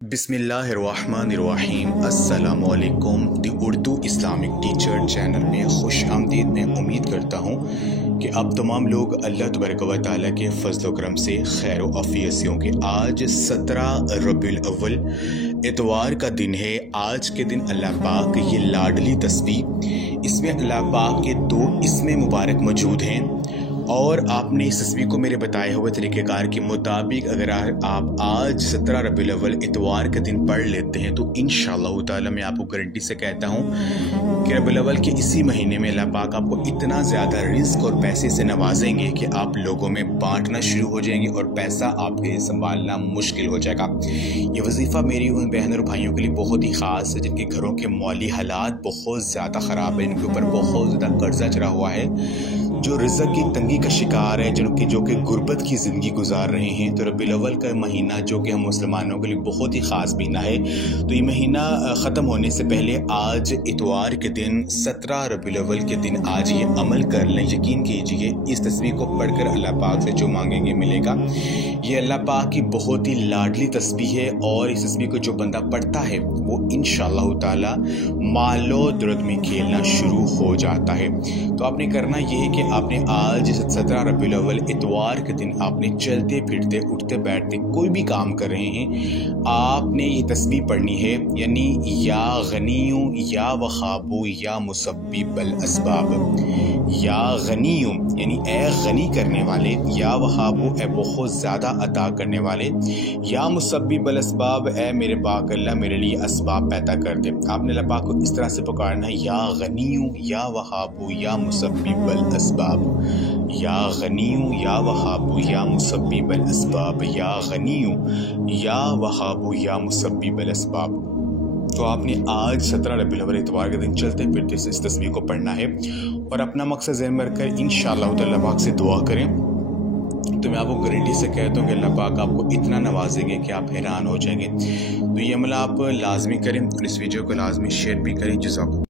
बिस्मिल्लाहिर्रहमानिर्रहीम। अस्सलाम वालेकुम। दी उर्दू इस्लामिक टीचर चैनल में खुश आमदीद। मैं उम्मीद करता हूँ कि आप तमाम लोग अल्लाह तबारक व तआला के फजल करम से खैर व आफियत से होंगे। आज 17 रबीउल अव्वल इतवार का दिन है। आज के दिन अल्लाह पाक ये लाडली तस्बीह, इसमें अल्लाह पाक के 2 इसमें मुबारक मौजूद हैं और आपने इस तस्बीह को मेरे बताए हुए तरीक़ेकार के मुताबिक अगर आप आज 17 रबीउल अव्वल इतवार के दिन पढ़ लेते हैं तो इंशाअल्लाह ताला मैं आपको गारंटी से कहता हूँ कि रबीउल अव्वल के इसी महीने में अल्लाह पाक आपको इतना ज़्यादा रिज़्क़ और पैसे से नवाजेंगे कि आप लोगों में बांटना शुरू हो जाएंगे और पैसा आपके संभालना मुश्किल हो जाएगा। ये वजीफ़ा मेरी उन बहन और भाइयों के लिए बहुत ही ख़ास है जिनके घरों के माली हालात बहुत ज़्यादा ख़राब है, इनके ऊपर बहुत ज़्यादा कर्जा चढ़ा हुआ है, जो रिज़्क़ की तंगी का शिकार है, जो कि गुर्बत की ज़िंदगी गुजार रहे हैं। तो रबीउल अव्वल का महीना जो कि हम मुसलमानों के लिए बहुत ही ख़ास महीना है, तो ये महीना ख़त्म होने से पहले आज इतवार के दिन 17 रबीउल अव्वल के दिन आज ये अमल कर लें। यकीन कीजिए इस तस्बीह को पढ़कर अल्लाह पाक से जो मांगेंगे मिलेगा। ये अल्लाह पाक की बहुत ही लाडली तस्बीह है और इस तस्बीह को जो बंदा पढ़ता है वो इंशाअल्लाह ताला मालो दौलत में खेलना शुरू हो जाता है। तो आपने करना ये है कि आपने आज 17 रबीउल अव्वल इतवार के दिन आपने चलते फिरते उठते बैठते कोई भी काम कर रहे हैं, आपने ये तस्बीह पढ़नी है, यानी या गनियू या वखाबू या मुसब्बिबल असबाब। या गनियू यानी ए गनी करने वाले, या वहाबू ए बहुत ज़्यादा अता करने वाले, या मुसब्बिबल असबाब ए मेरे पाक अल्लाह मेरे लिए असबाब पैदा कर दे। आपने अल्लाह पाक को इस तरह से पुकारना है, या गनियू या वहाबू या मुसब्बिबल असबाब, या गनियू या वहाबू या मुसब्बिबल असबाब, या गनियू या वहाबू या मुसब्बिबल असबाब। तो आपने आज 17 रबीउल अव्वल इतवार के दिन चलते फिरते से इस तस्बीह को पढ़ना है और अपना मकसद ज़हन में रखकर इंशाअल्लाह अल्लाह पाक से दुआ करें। तो मैं आपको गारंटी से कहता हूँ कि अल्लाह पाक आपको इतना नवाजेंगे कि आप हैरान हो जाएंगे। तो ये अमल आप लाजमी करें और इस वीडियो को लाजमी शेयर भी करें। जज़ाकुमुल्लाह।